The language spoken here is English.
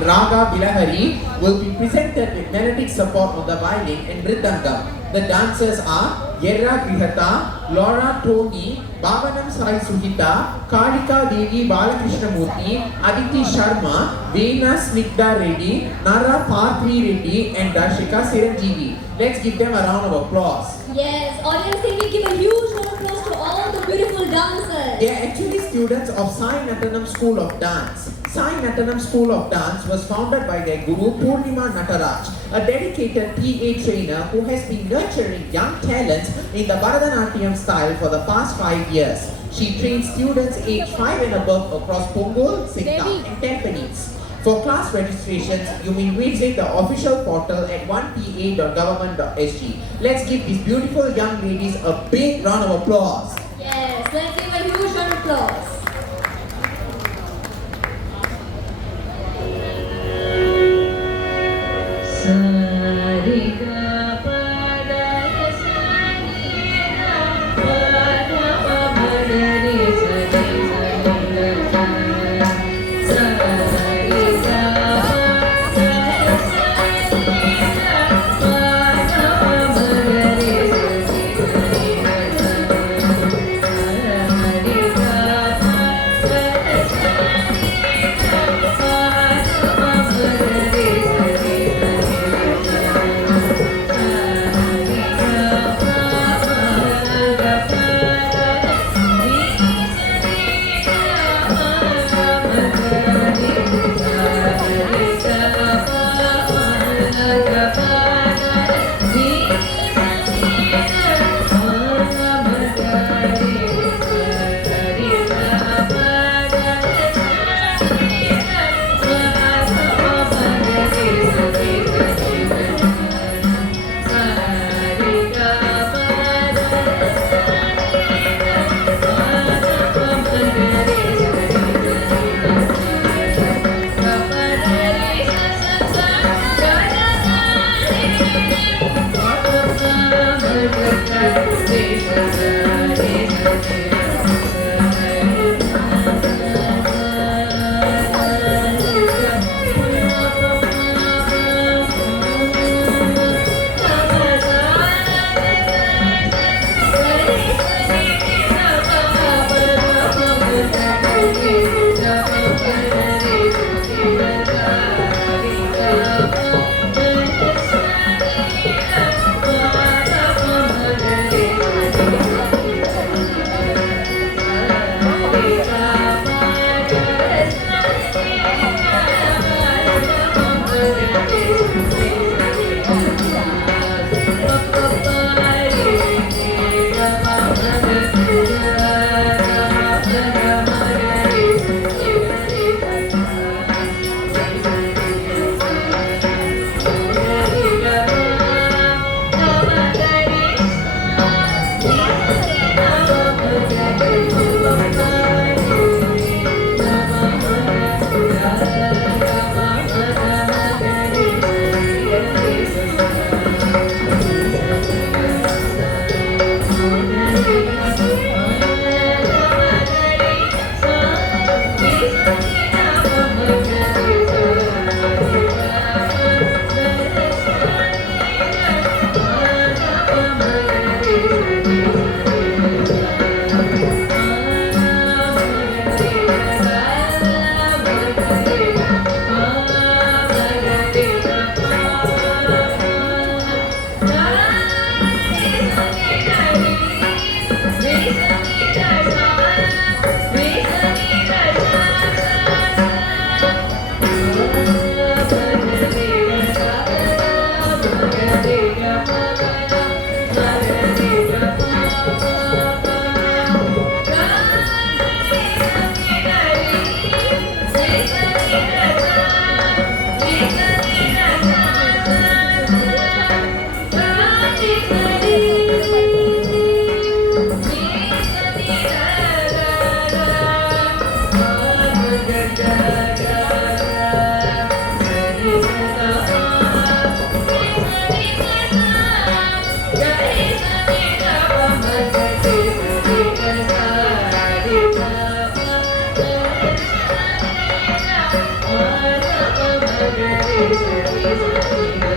Raga Bilahari will be presented with melodic support on the violin and mridangam. The dancers are Yerra Grihata, Laura Tony, Bhavanam Sai Suhita, Kalika Devi Balakrishnamurthy, Aditi Sharma, Veena Snigdha Reddy, Nara Parthvi Reddy and Darshika Siranjeevi. Let's give them a round of applause. Yes, audience, can we give a huge round of applause to all the beautiful dancers? They are actually students of Sai Natanam School of Dance. Sai Natanam School of Dance was founded by their guru Purnima Nataraj, a dedicated PA trainer who has been nurturing young talents in the Bharatanatyam style for the past 5 years. She trains students aged 5 and above across Punggol, Sengkang and Tampines. For class registrations, you may visit the official portal at 1pa.government.sg. Let's give these beautiful young ladies a big round of applause. Yes, let's give a huge round of applause. Thank you.